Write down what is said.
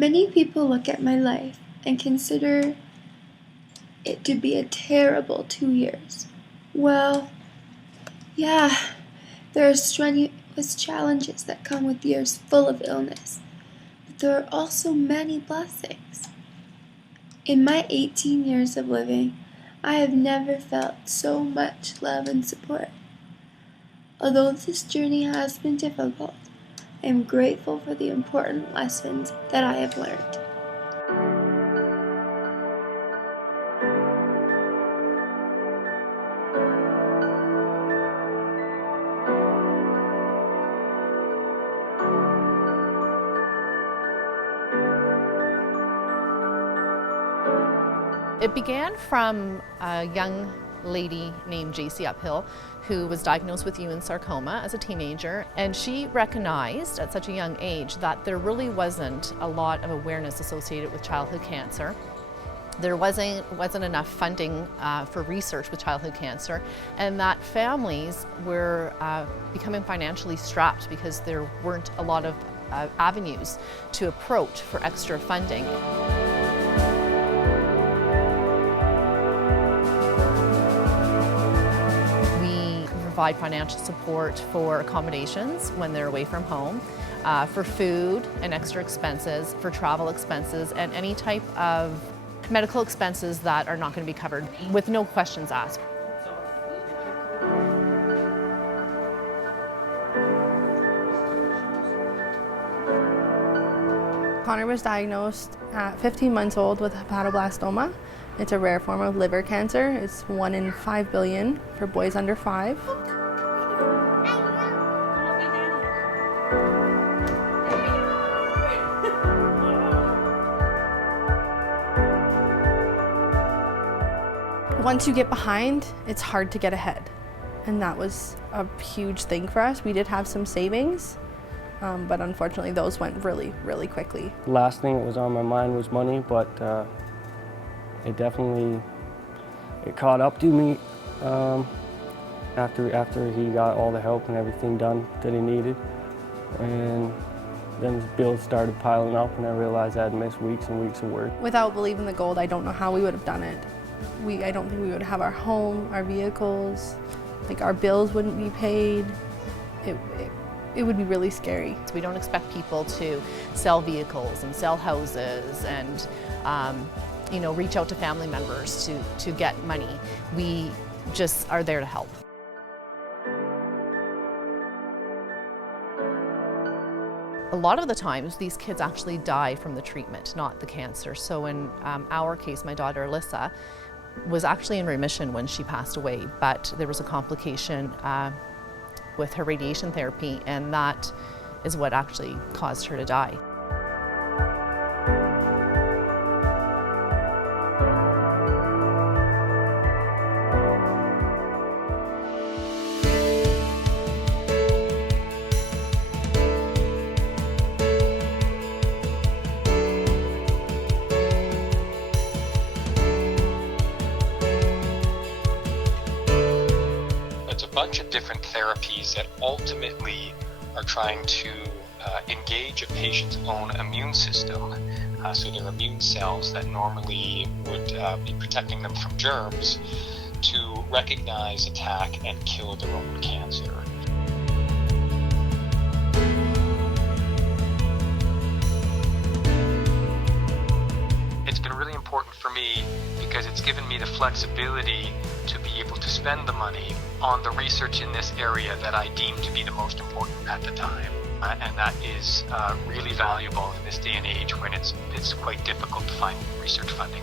Many people look at my life and consider it to be a terrible 2 years. Well, yeah, there are strenuous challenges that come with years full of illness, but there are also many blessings. In my 18 years of living, I have never felt so much love and support. Although this journey has been difficult, I am grateful for the important lessons that I have learned. It began from a young lady named JC Uphill who was diagnosed with Ewing sarcoma as a teenager, and she recognized at such a young age that there really wasn't a lot of awareness associated with childhood cancer. There wasn't enough funding for research with childhood cancer, and that families were becoming financially strapped because there weren't a lot of avenues to approach for extra funding. Provide financial support for accommodations when they're away from home, for food and extra expenses, for travel expenses, and any type of medical expenses that are not going to be covered with no questions asked. Connor was diagnosed at 15 months old with hepatoblastoma. It's a rare form of liver cancer. It's 1 in 5 billion for boys under 5. Once you get behind, it's hard to get ahead. And that was a huge thing for us. We did have some savings, but unfortunately those went really, really quickly. The last thing that was on my mind was money, but it caught up to me after he got all the help and everything done that he needed. And then the bills started piling up and I realized I had missed weeks and weeks of work. Without believing the gold, I don't know how we would have done it. I don't think we would have our home, our vehicles, like our bills wouldn't be paid. It would be really scary. We don't expect people to sell vehicles and sell houses and reach out to family members to get money. We just are there to help. A lot of the times, these kids actually die from the treatment, not the cancer. So in our case, my daughter Alyssa was actually in remission when she passed away, but there was a complication with her radiation therapy, and that is what actually caused her to die. Bunch of different therapies that ultimately are trying to engage a patient's own immune system, so their immune cells that normally would be protecting them from germs, to recognize, attack, and kill their own cancer. It's been really important for me because it's given me the flexibility to be able to spend the money on the research in this area that I deem to be the most important at the time. And that is really valuable in this day and age when it's quite difficult to find research funding.